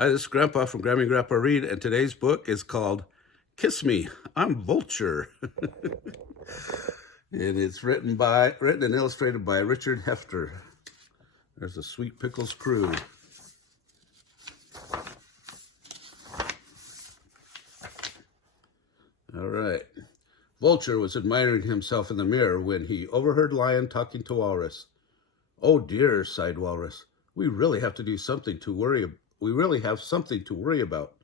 Hi, this is Grandpa from Grammy and Grandpa Read, and today's book is called Kiss Me, I'm Vulture. And it's written and illustrated by Richard Hefter. There's a Sweet Pickles crew. All right. Vulture was admiring himself in the mirror when he overheard Lion talking to Walrus. "Oh dear," sighed Walrus. We really have something to worry about.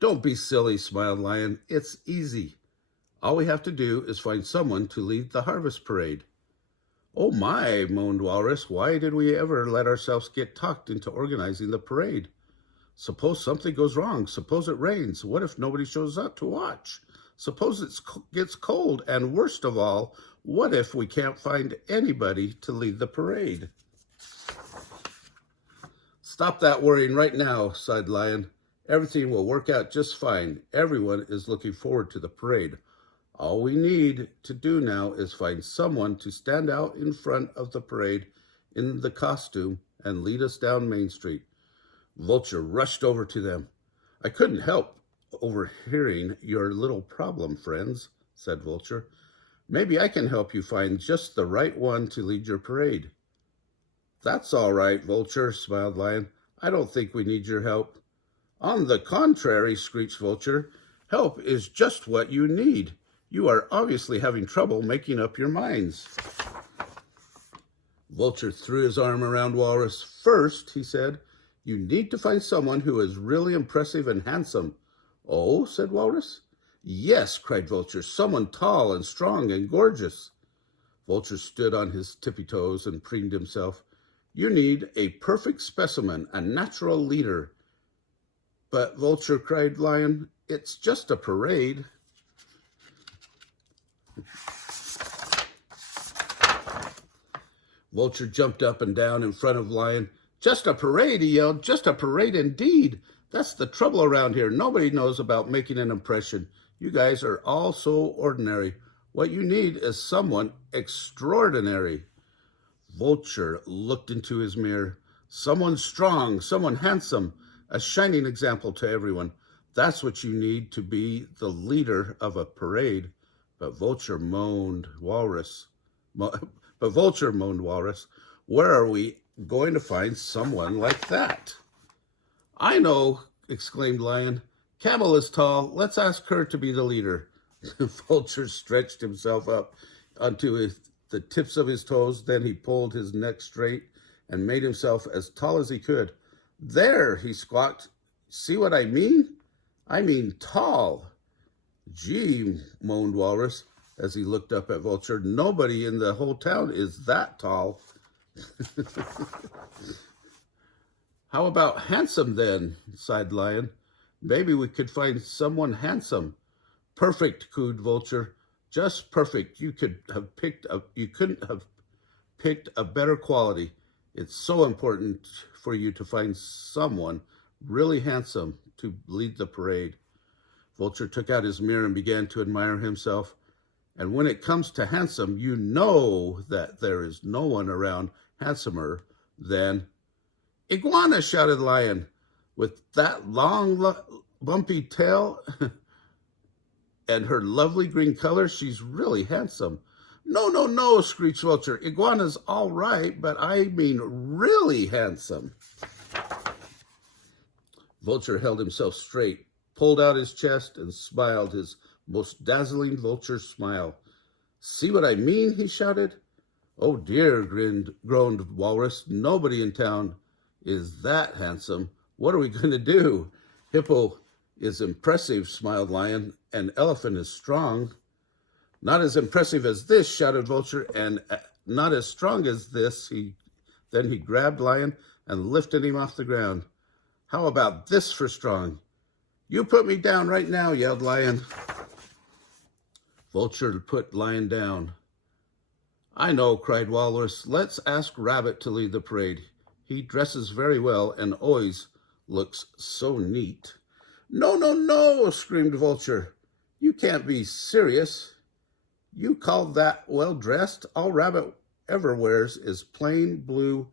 "Don't be silly," smiled Lion. "It's easy. All we have to do is find someone to lead the harvest parade." "Oh my," moaned Walrus. "Why did we ever let ourselves get talked into organizing the parade? Suppose something goes wrong. Suppose it rains. What if nobody shows up to watch? Suppose it gets cold. And worst of all, what if we can't find anybody to lead the parade?" "Stop that worrying right now," sighed Lion. "Everything will work out just fine. Everyone is looking forward to the parade. All we need to do now is find someone to stand out in front of the parade in the costume and lead us down Main Street." Vulture rushed over to them. "I couldn't help overhearing your little problem, friends," said Vulture. "Maybe I can help you find just the right one to lead your parade." "That's all right, Vulture," smiled Lion. "I don't think we need your help." "On the contrary," screeched Vulture, "help is just what you need. You are obviously having trouble making up your minds." Vulture threw his arm around Walrus. "First," he said, "you need to find someone who is really impressive and handsome." "Oh," said Walrus. "Yes," cried Vulture, "someone tall and strong and gorgeous." Vulture stood on his tippy toes and preened himself. "You need a perfect specimen, a natural leader." "But," Vulture, cried Lion, "it's just a parade." Vulture jumped up and down in front of Lion. "Just a parade," he yelled. "Just a parade indeed. That's the trouble around here. Nobody knows about making an impression. You guys are all so ordinary. What you need is someone extraordinary." Vulture looked into his mirror. "Someone strong, someone handsome, a shining example to everyone. That's what you need to be the leader of a parade." But Vulture moaned, Walrus. "Where are we going to find someone like that?" "I know," exclaimed Lion. "Camel is tall. Let's ask her to be the leader." Vulture stretched himself up onto the tips of his toes. Then he pulled his neck straight and made himself as tall as he could. "There," he squawked. "See what I mean? I mean tall." "Gee," moaned Walrus as he looked up at Vulture. "Nobody in the whole town is that tall." "How about handsome then?" sighed Lion. "Maybe we could find someone handsome." "Perfect," cooed Vulture. "Just perfect. You couldn't have picked a better quality. It's so important for you to find someone really handsome to lead the parade." Vulture took out his mirror and began to admire himself. "And when it comes to handsome, you know that there is no one around handsomer than—" "Iguana," shouted Lion. "With that long, bumpy tail and her lovely green color, she's really handsome." "No, no, no," screeched Vulture. "Iguana's all right, but I mean really handsome." Vulture held himself straight, pulled out his chest, and smiled his most dazzling Vulture smile. "See what I mean?" he shouted. "Oh dear," groaned Walrus. "Nobody in town is that handsome. What are we going to do?" "Hippo is impressive," smiled Lion. "And elephant is strong." "Not as impressive as this," shouted Vulture, "and not as strong as this." Then he grabbed Lion and lifted him off the ground. "How about this for strong?" "You put me down right now," yelled Lion. Vulture put Lion down. "I know," cried Walrus. "Let's ask Rabbit to lead the parade. He dresses very well and always looks so neat." "No, no, no," screamed Vulture. "You can't be serious. You call that well-dressed? All Rabbit ever wears is a plain blue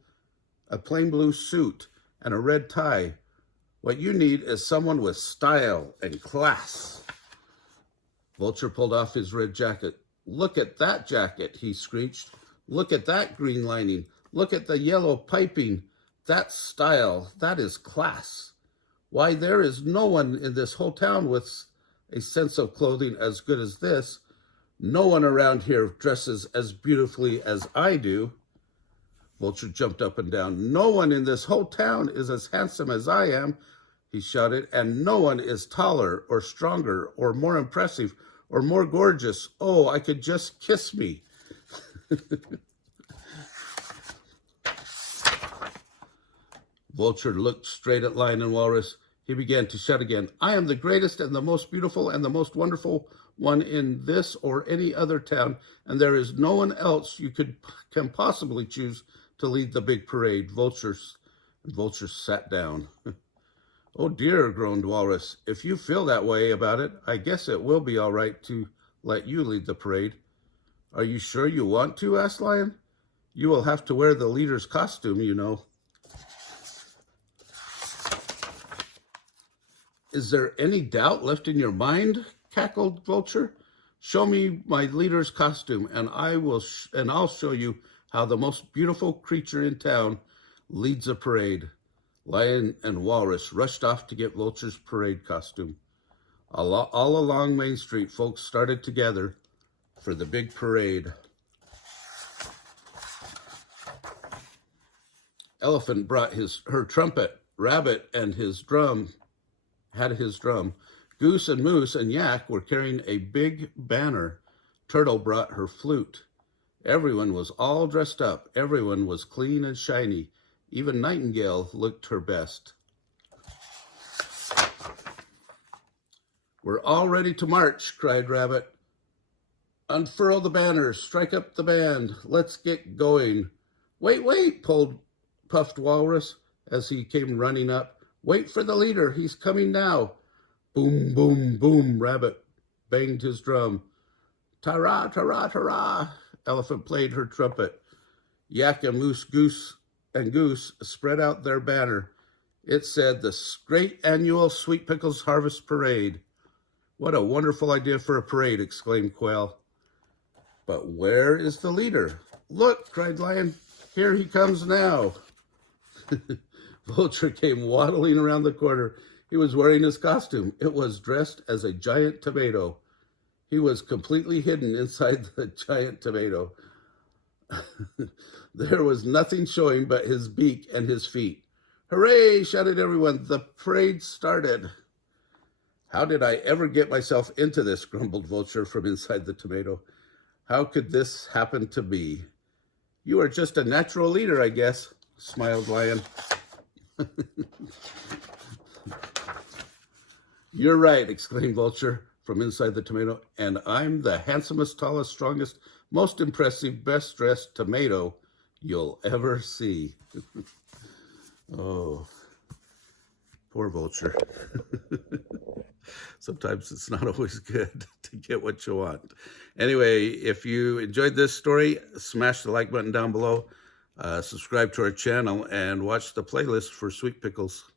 suit and a red tie. What you need is someone with style and class. Vulture pulled off his red jacket. Look at that jacket, he screeched. Look at that green lining. Look at the yellow piping. That's style. That is class. Why, there is no one in this whole town with a sense of clothing as good as this. No one around here dresses as beautifully as I do. Vulture jumped up and down. No one in this whole town is as handsome as I am, he shouted, and no one is taller or stronger or more impressive or more gorgeous. Oh, I could just kiss me. Vulture looked straight at Lion and Walrus. He began to shout again, I am the greatest and the most beautiful and the most wonderful one in this or any other town, and there is no one else you can possibly choose to lead the big parade. Vulture sat down. Oh dear, groaned Walrus. If you feel that way about it, I guess it will be all right to let you lead the parade. Are you sure you want to? Asked Lion. You will have to wear the leader's costume, you know. Is there any doubt left in your mind? Cackled Vulture. Show me my leader's costume, and I'll show you how the most beautiful creature in town leads a parade. Lion and Walrus rushed off to get Vulture's parade costume. All along Main Street, folks started together for the big parade. Elephant brought her trumpet. Rabbit and his drum had his drum. Goose and Moose and Yak were carrying a big banner. Turtle brought her flute. Everyone was all dressed up. Everyone was clean and shiny. Even Nightingale looked her best. We're all ready to march, cried Rabbit. Unfurl the banners, strike up the band. Let's get going. Wait, puffed Walrus as he came running up. Wait for the leader, he's coming now. Boom, boom, boom, Rabbit banged his drum. Ta-ra, ta-ra, ta-ra, Elephant played her trumpet. Yak and Moose, Goose spread out their banner. It said, the great annual Sweet Pickles Harvest Parade. What a wonderful idea for a parade, exclaimed Quail. But where is the leader? Look, cried Lion, here he comes now. Vulture came waddling around the corner. He was wearing his costume. It was dressed as a giant tomato. He was completely hidden inside the giant tomato. There was nothing showing but his beak and his feet. Hooray, shouted everyone. The parade started. How did I ever get myself into this, grumbled Vulture from inside the tomato. How could this happen to me? You are just a natural leader, I guess, smiled Lion. You're right, exclaimed Vulture from inside the tomato, and I'm the handsomest, tallest, strongest, most impressive, best-dressed tomato you'll ever see. Oh, poor Vulture. Sometimes it's not always good to get what you want. Anyway, if you enjoyed this story, smash the like button down below, subscribe to our channel, and watch the playlist for Sweet Pickles.